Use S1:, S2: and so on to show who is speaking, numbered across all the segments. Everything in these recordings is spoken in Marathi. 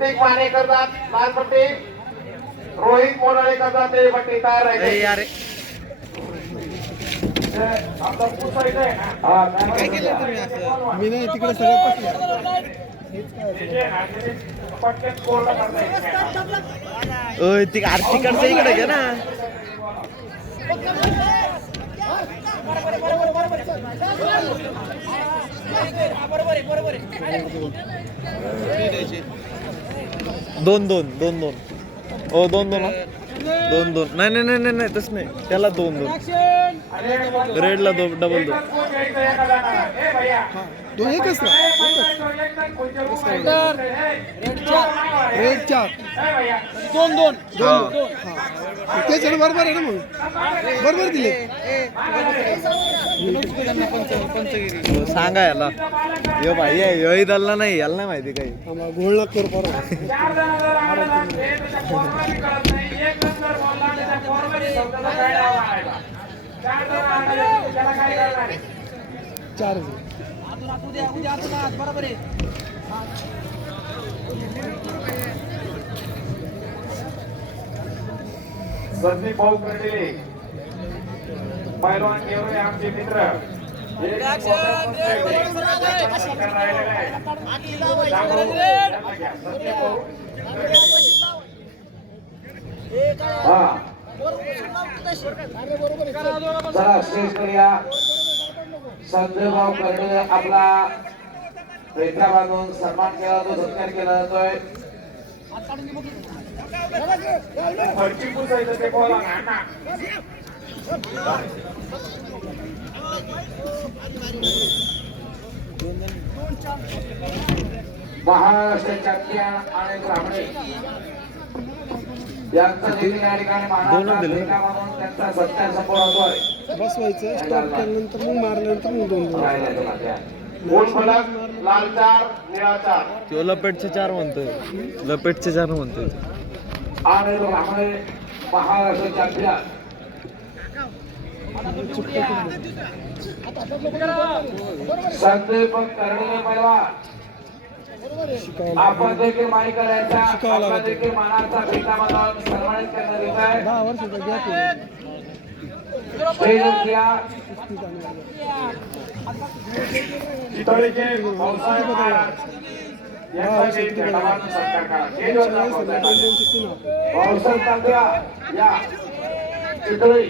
S1: मोडाळे करतात. लाल पट्टी रोहित मोडाळे करतात. ते पट्टी तयार आहे. आहे हा, म्हणतो?
S2: मी नाही तिकडे सगळं
S3: आरतीकडचं इकडे घे ना. दोन दोन दोन दोन ओ दोन दोन हा. दोन दोन. नाही नाही नाही नाही नाही तसं नाही. त्याला दोन दोन. रेडला दो डबल दोन.
S2: दोन एकच रेड चार. दोन दोन. दोन दोन हा त्याच्याने बरोबर आहे ना मग बरोबर दिले.
S3: सांगा याला. यो भाई आहे, यो दल्ला नाही याला नाही माहिती काही.
S2: गोळ करू बरोबर
S1: चार करणार आहे? भाऊ कर्डिले पैलवान केवळे आमचे मित्र. राहिलेले आहे. संदीप भाऊ. हा. चला स्टेज करूया संजय भाऊ आपला पेटला बांधून सन्मान केला जातो सत्कार केला जातोय महाराष्ट्र चॅम्पियन आणि ब्राह्मणे यांचा देखील या ठिकाणी मानाचा ठेका म्हणून त्यांचा सत्कार संपन्न होतोय
S2: बसवायचं स्टॉप केल्यानंतर मग मारल्यानंतर मग दोन दोन
S1: राहिला तो माझ्या. गोल फलक लाल चार निळा चार
S3: तो लपेटचे चार म्हणतोय. लपेटचे चार म्हणतोय.
S1: आणि ब्राह्मणे महाराष्ट्र चॅम्पियन संदीप पैलवान आपण देखील माईकर यांचा आपण देखील मानाचा म्हणून सन्मानित करण्यात येत आहे
S2: दहा.
S1: चितळीचे या चितळी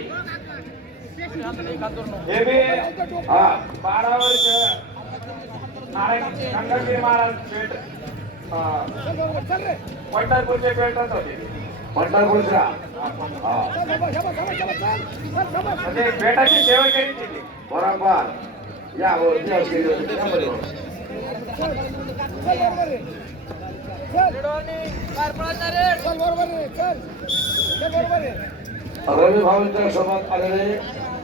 S1: हे बारा वर्ष. नारायण महाराज हा, पंढरपूरचे पेठच होते. पंढरपूरच्या? हा. म्हणजे पेटाची सेवा केली तिथे. बरोबर. या वरती असलेली होती ना बरोबर. रवी भाऊंच्या सोबत आलेले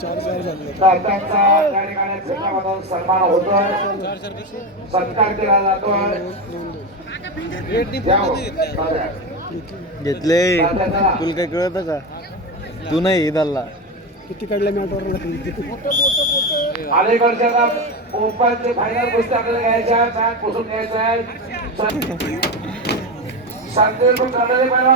S2: चार चार झाले.
S1: तात्यांचा त्या ठिकाणी फेटामधून सन्मान होतोय. सत्कार केला जातोय. या दादा.
S3: घेतले तुला काही कळत का? तू नाही दल्ला
S2: किती काढल्या मॅटवर
S1: अलीकडच्या ओपनचे फायनल गोष्टी आपल्याला घ्यायच्या पुसून घ्यायचं आहे. पहिला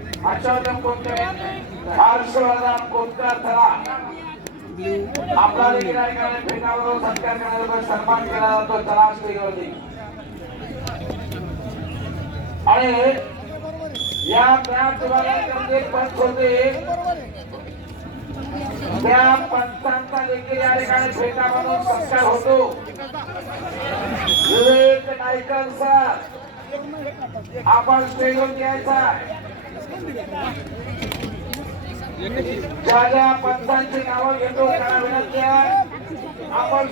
S1: हर्षवर्धन कोणकर हर्षवर्धन कोणकर चला आपला देखील या ठिकाणी सत्कार करण्याचा सन्मान केला जातो चला स्टेजवरती. आणि या मॅच विभागाचे पंच होते. त्या पंचांचा देखील या ठिकाणी फेटा म्हणून सत्कार होतो. विवेक नायकर सर आपण स्टेजवर यायचा ज्या ज्या पंचांची नावं घेतो त्यांना विनंती आहे. आपण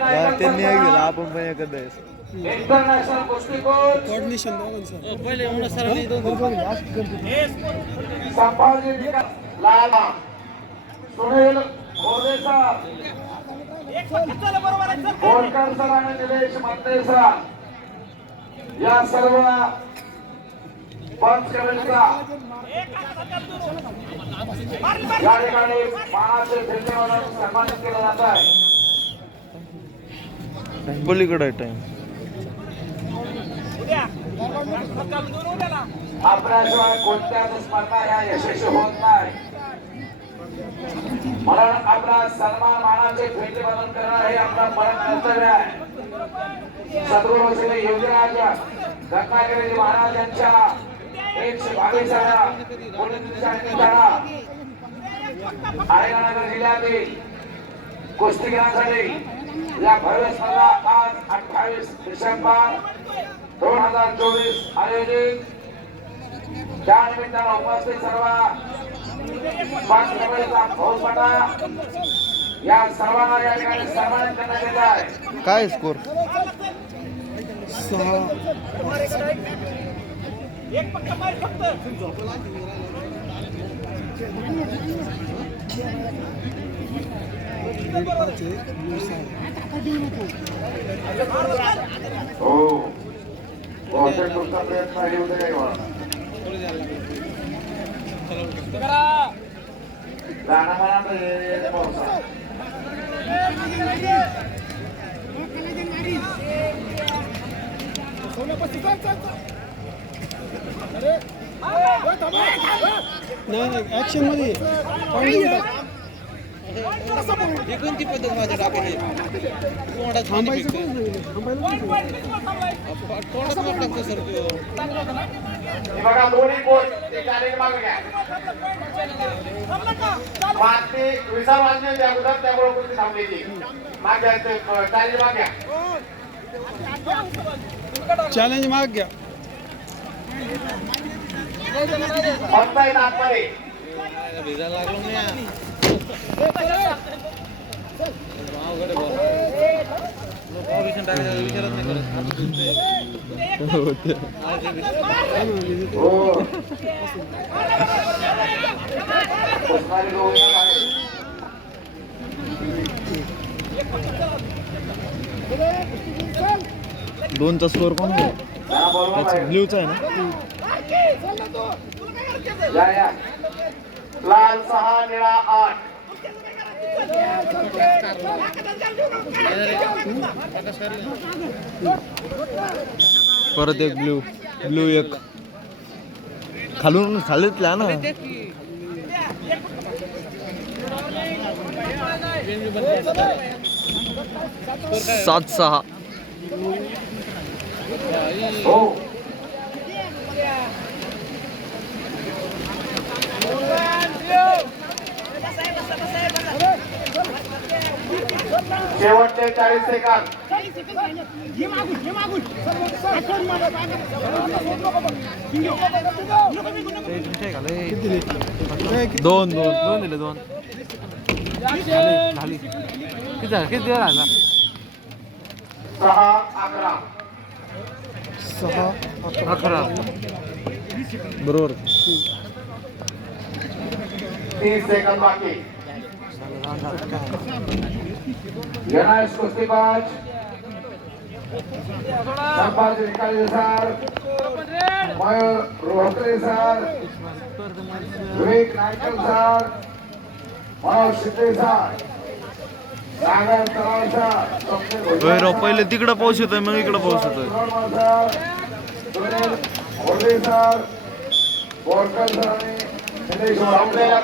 S3: हा, त्यांनी पण.
S1: इंटरनॅशनल कुस्ती कोच
S2: कोऑर्डिनेशन दोघांचं
S1: संभाजी लाला. सुनील सर बोरकर आणि निलेश या सर्व पंच कमिटीचा या ठिकाणी म्हणून सन्मानित केलं जात आहे.
S3: पलीकडे टाइम
S1: आपल्याशिवाय कोणत्याच स्पर्धा ह्या यशस्वी होत नाही. म्हणून आपला सन्मान मानाचे फेटे बदल करणं हे आपलं परम कर्तव्य आहे. सद्गुरू श्री योगीराज रत्नागिरी महाराज यांच्या एकशे बावीसाव्या पुण्यतिथीच्या निमित्तानं अहिल्यानगर जिल्ह्यातील कुस्तीगिरांसाठी या भव्य स्पर्धा आज अठ्ठावीस डिसेंबर दोन हजार चोवीस आयोजित. त्यानिमित्तानं उपस्थित सर्व पाच कमिटीचा फौजफाटा या सर्वांना या ठिकाणी सन्मानित करण्यात येत आहे.
S3: काय स्कोर?
S2: सहा.
S1: हो. बहुतेक तुमचा प्रयत्न हे होते काही गाणं म्हणा तर हे- हे पावसा.
S2: नाही नाही ऍक्शनमध्ये point देऊन टाक. थांबायचं थांबायला
S1: बघा दोन्ही कोच ते चालेल मागे घ्या. मागते विसार वाजले होते अगोदर त्यामुळे कुस्ती थांबलेली मागे चालेल मागे घ्या.
S2: चॅलेंज माग घ्या.
S1: फक्त आहेत आतमध्ये. उस्मानी लोक आहे.
S3: दोनचा स्कोर कोण. ब्ल्यूचा आहे ना?
S1: लाल सहा निळा आठ.
S3: परत एक ब्लू ब्लू एक. खालून खालीतल्या ना. सात सहा.
S1: हो. शेवटचे चाळीस सेकंद.
S2: किती किती?
S3: दोन दोन दोन दिले दोन.
S1: सहा अकरा.
S2: सहा अकरा.
S3: बरोबर.
S1: तीस सेकंद बाकी. Ganesh कुस्तीबाज Sambhaji Nikali sir Mayur Rohatre sir Vivek Naykar sir Manoj Shinde sir Sagar Tarav sir
S3: पहिले तिकडं पाऊस येतोय मग इकडं पाऊस येतोय.
S1: सर बोरकर सर आणि निलेश संपलेल्या